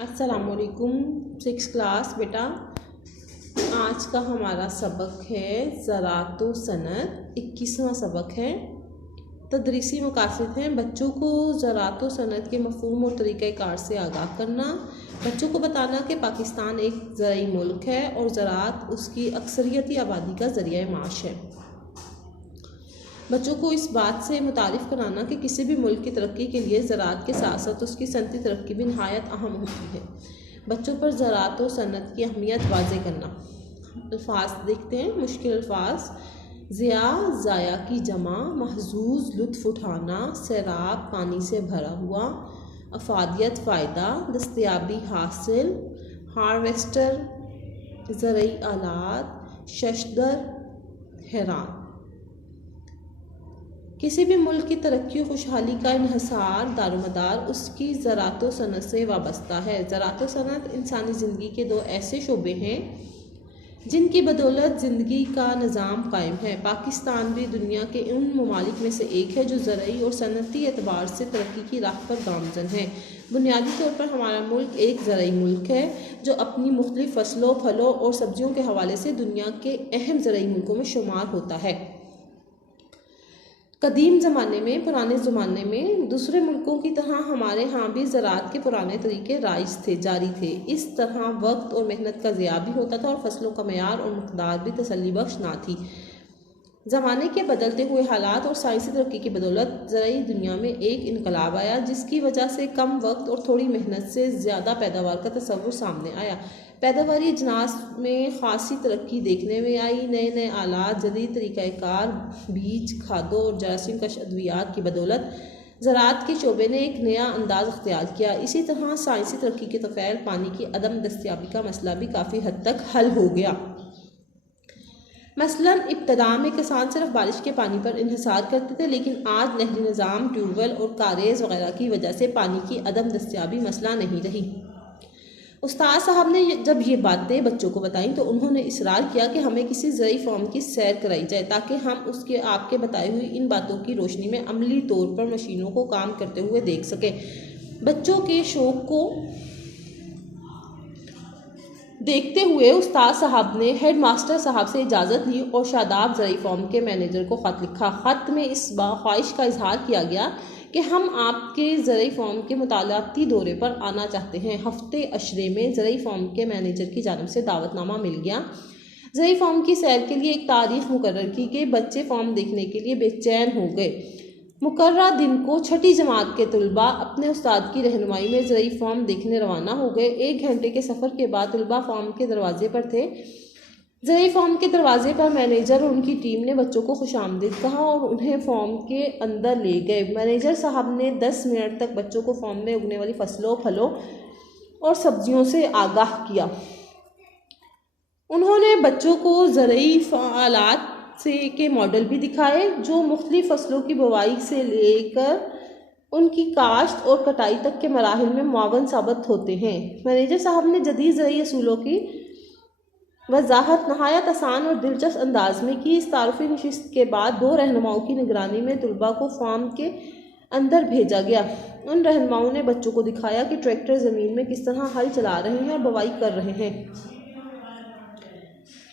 अस्सलामुअलैकुम 6 क्लास बेटा। आज का हमारा सबक है ज़रात व सनद। 21वां सबक है। तदरीसी मकासद हैं बच्चों को ज़रात व सनद के मफ़हूम और तरीक़ाकार से आगाह करना, बच्चों को बताना कि पाकिस्तान एक ज़रई मुल्क है और ज़रात उसकी अक्सरियती आबादी का ज़रिया माश है। बच्चों को इस बात से मुतारिफ़ कराना कि किसी भी मुल्क की तरक्की के लिए ज़रात के साथ साथ उसकी सनती तरक्की भी नहायत अहम होती है। बच्चों पर ज़रात व सनत की अहमियत वाज़ेह करना। अल्फाज देखते हैं। मुश्किल अल्फाज: ज़िया ज़ाया की जमा, महजूज लुत्फ़ उठाना, सैराब पानी से भरा हुआ, अफादियत फ़ायदा, दस्तयाबी हासिल, हार्वेस्टर ज़रई आलात, शशदर हैरान। किसी भी मुल्क की तरक्की और खुशहाली का इन्हसार दारोमदार उसकी ज़रात व सनत से वाबस्ता है। ज़रात व सनत इंसानी ज़िंदगी के दो ऐसे शोबे हैं जिनकी बदौलत ज़िंदगी का निज़ाम कायम है। पाकिस्तान भी दुनिया के उन ममालिक में से एक है जो ज़रई और सनती एतबार से तरक्की की राह पर गामज़न है। बुनियादी तौर पर हमारा मुल्क एक ज़रई मुल्क है जो अपनी मुख्तलिफ़ फसलों, फलों और सब्जियों के हवाले से दुनिया के अहम ज़रई मुल्कों में शुमार होता है। कदीम ज़माने में, पुराने ज़माने में दूसरे मुल्कों की तरह हमारे यहाँ भी ज़राअत के पुराने तरीके जारी थे। इस तरह वक्त और मेहनत का ज़िया भी होता था और फसलों का मयार और मकदार भी तसल्ली बख्श ना थी। ज़माने के बदलते हुए हालात और साइंसी तरक्की की बदौलत ज़रई दुनिया में एक इनकलाब आया जिसकी वजह से कम वक्त और थोड़ी मेहनत से ज़्यादा पैदावार का तस्वुर सामने आया। पैदावारी अजनास में ख़ासी तरक्की देखने में आई। नए नए आलात, जदीद तरीक़ाकार, बीज, खादों और जरासीम कश अद्वियात की बदौलत ज़राअत के शोबे ने एक नया अंदाज़ अख्तियार किया। इसी तरह साइंसी तरक्की के तोफ़ैल पानी की अदम दस्तयाबी का मसला भी काफ़ी हद तक हल हो गया। मसलन इब्तदा में किसान सिर्फ बारिश के पानी पर इन्हिसार करते थे, लेकिन आज नहरी निज़ाम, ट्यूबवेल और कारेज़ वगैरह की वजह से पानी की अदम दस्तयाबी मसला नहीं रही। उस्ताद साहब ने जब ये बातें बच्चों को बताई तो उन्होंने इसरार किया कि हमें किसी ज़रई फार्म की सैर कराई जाए ताकि हम उसके आपके बताई हुई इन बातों की रोशनी में अमली तौर पर मशीनों को काम करते हुए देख सकें। बच्चों के शौक़ को देखते हुए उस्ताद साहब ने हेड मास्टर साहब से इजाज़त ली और शादाब ज़रई फार्म के मैनेजर को ख़त लिखा। ख़त में इस ख्वाहिश का इजहार किया गया कि हम आपके ज़रई फार्म के मुतालाती दौरे पर आना चाहते हैं। हफ्ते अशरे में ज़रई फार्म के मैनेजर की जानिब से दावतनामा मिल गया। ज़रई फार्म की सैर के लिए एक तारीख़ मुकर्रर की गई। बच्चे फार्म देखने के लिए बेचैन हो गए। मुकर्ररा दिन को छठी जमात के तलबा अपने उस्ताद की रहनुमाई में ज़रई फार्म देखने रवाना हो गए। 1 घंटे के सफ़र के बाद तलबा फार्म के दरवाजे पर थे। ज़रई फार्म के दरवाजे पर मैनेजर और उनकी टीम ने बच्चों को खुशामदीद कहा और उन्हें फार्म के अंदर ले गए। मैनेजर साहब ने 10 मिनट तक बच्चों को फार्म में उगने वाली फसलों, फलों और सब्जियों से आगाह किया। उन्होंने बच्चों को ज़रई आलात के मॉडल भी दिखाए जो मुख्तलिफ फसलों की बुवाई से लेकर उनकी काश्त और कटाई तक के मराहिल में मुआवन साबित होते हैं। मैनेजर साहब ने जदीद ज़रई असूलों की वजाहत नहायत आसान और दिलचस्प अंदाज में की। इस तारुफ़ी नशिस्त के बाद 2 रहनुमाओं की निगरानी में तलबा को फार्म के अंदर भेजा गया। उन रहनुमाओं ने बच्चों को दिखाया कि ट्रैक्टर ज़मीन में किस तरह हल चला रहे हैं और बुवाई कर रहे हैं।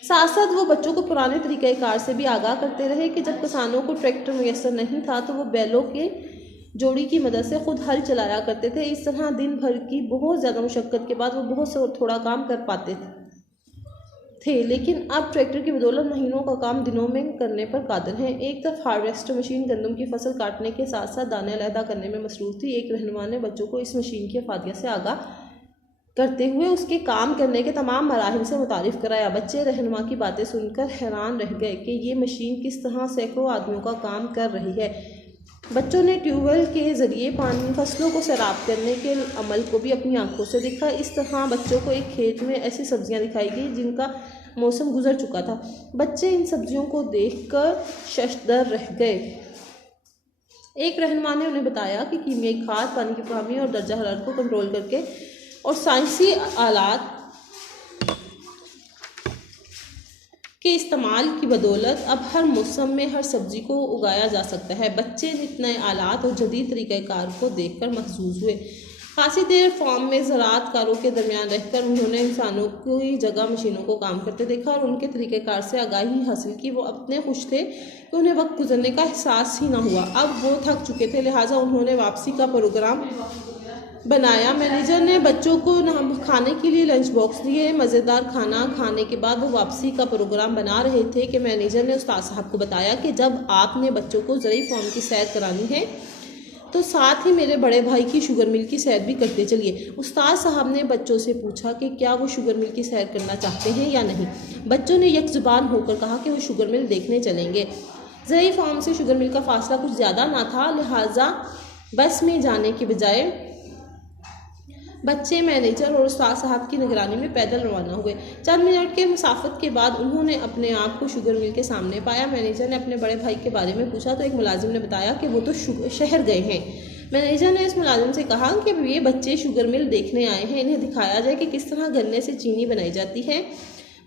साथ साथ वो बच्चों को पुराने तरीक़ाकार से भी आगाह करते रहे कि जब किसानों को ट्रैक्टर मुयस्सर नहीं था तो वो बैलों के जोड़ी की मदद से खुद हल चलाया करते थे। इस तरह दिन भर की बहुत ज़्यादा मुशक्क़त के बाद वो बहुत से थोड़ा काम कर पाते थे, लेकिन अब ट्रैक्टर की बदौलत महीनों का काम दिनों में करने पर कादिर हैं। एक तरफ हार्वेस्टर मशीन गंदम की फसल काटने के साथ साथ दाने अलहदा करने में मसरूफ़ थी। एक रहनुमा ने बच्चों को इस मशीन की अफादियत से आगाह करते हुए उसके काम करने के तमाम मराहिल से मुतारिफ़ कराया। बच्चे रहनुमा की बातें सुनकर हैरान रह गए कि ये मशीन किस तरह सैकड़ों आदमियों का काम कर रही है। बच्चों ने ट्यूबवेल के ज़रिए पानी फसलों को सैराब करने के अमल को भी अपनी आंखों से देखा। इस तरह बच्चों को एक खेत में ऐसी सब्जियां दिखाई गई जिनका मौसम गुजर चुका था। बच्चे इन सब्जियों को देखकर शशदर रह गए। एक रहनुमा ने उन्हें बताया कि कीमियाई खाद, पानी की कमी और दर्जा हरारत को कंट्रोल करके और साइंसी आलात के इस्तेमाल की बदौलत अब हर मौसम में हर सब्जी को उगाया जा सकता है। बच्चे नए आलात और जदीद तरीक़ाकार को देखकर महसूस हुए। खासी देर फार्म में ज़राअत कारों के दरमियान रहकर उन्होंने इंसानों की जगह मशीनों को काम करते देखा और उनके तरीक़ेकार से आगाही हासिल की। वो अपने खुश थे कि उन्हें वक्त गुजरने का एहसास ही ना हुआ। अब वो थक चुके थे, लिहाजा उन्होंने वापसी का प्रोग्राम बनाया। मैनेजर ने बच्चों को खाने के लिए लंच बॉक्स दिए। मज़ेदार खाना खाने के बाद वो वापसी का प्रोग्राम बना रहे थे कि मैनेजर ने उस्ताद साहब को बताया कि जब आपने बच्चों को ज़रूरी फार्म की सैर करानी है तो साथ ही मेरे बड़े भाई की शुगर मिल की सैर भी करते चलिए। उस्ताद साहब ने बच्चों से पूछा कि क्या वो शुगर मिल की सैर करना चाहते हैं या नहीं। बच्चों ने एक ज़ुबान होकर कहा कि वो शुगर मिल देखने चलेंगे। ज़रूरी फार्म से शुगर मिल का फासला कुछ ज़्यादा ना था, लिहाजा बस में जाने के बजाय बच्चे मैनेजर और उस्ताद साहब की निगरानी में पैदल रवाना हुए। चंद मिनट के मुसाफत के बाद उन्होंने अपने आप को शुगर मिल के सामने पाया। मैनेजर ने अपने बड़े भाई के बारे में पूछा तो एक मुलाजिम ने बताया कि वो तो शहर गए हैं। मैनेजर ने इस मुलाजिम से कहा कि ये बच्चे शुगर मिल देखने आए हैं, इन्हें दिखाया जाए कि किस तरह गन्ने से चीनी बनाई जाती है।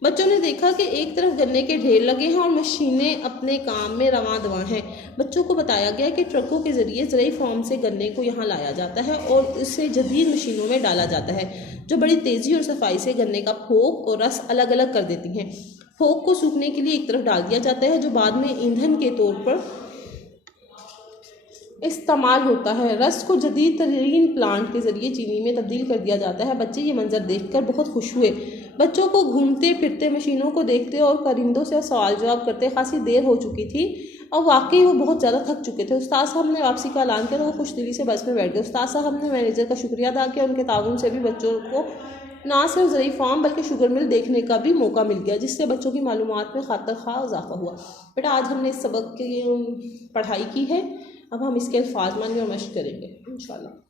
बच्चों ने देखा कि एक तरफ गन्ने के ढेर लगे हैं और मशीनें अपने काम में रवां दवां हैं। बच्चों को बताया गया कि ट्रकों के ज़रिए ज़रूरी फार्म से गन्ने को यहाँ लाया जाता है और इसे जदीद मशीनों में डाला जाता है जो बड़ी तेज़ी और सफाई से गन्ने का फोक और रस अलग अलग कर देती हैं। फोक को सूखने के लिए एक तरफ डाल दिया जाता है जो बाद में ईंधन के तौर पर इस्तेमाल होता है। रस को जदीद तरीन प्लांट के ज़रिए चीनी में तब्दील कर दिया जाता है। बच्चे ये मंजर देखकर बहुत खुश हुए। बच्चों को घूमते फिरते मशीनों को देखते और परिंदों से सवाल जवाब करते खासी देर हो चुकी थी और वाकई वो बहुत ज़्यादा थक चुके थे। उस्ताद साहब ने वापसी का ऐलान किया तो वो खुश दिली से बस में बैठ गए। उस्ताद साहब ने मैनेजर का शुक्रिया अदा किया। उनके ताउन से भी बच्चों को ना सिर्फ ज़रूरी फार्म बल्कि शुगर मिल देखने का भी मौका मिल गया, जिससे बच्चों की मालूमात में खातर खा इजाफा हुआ। बेटा आज हमने इस सबक की पढ़ाई की है, अब हम इसके अल्फाज मानने और मश्क करेंगे इंशाल्लाह।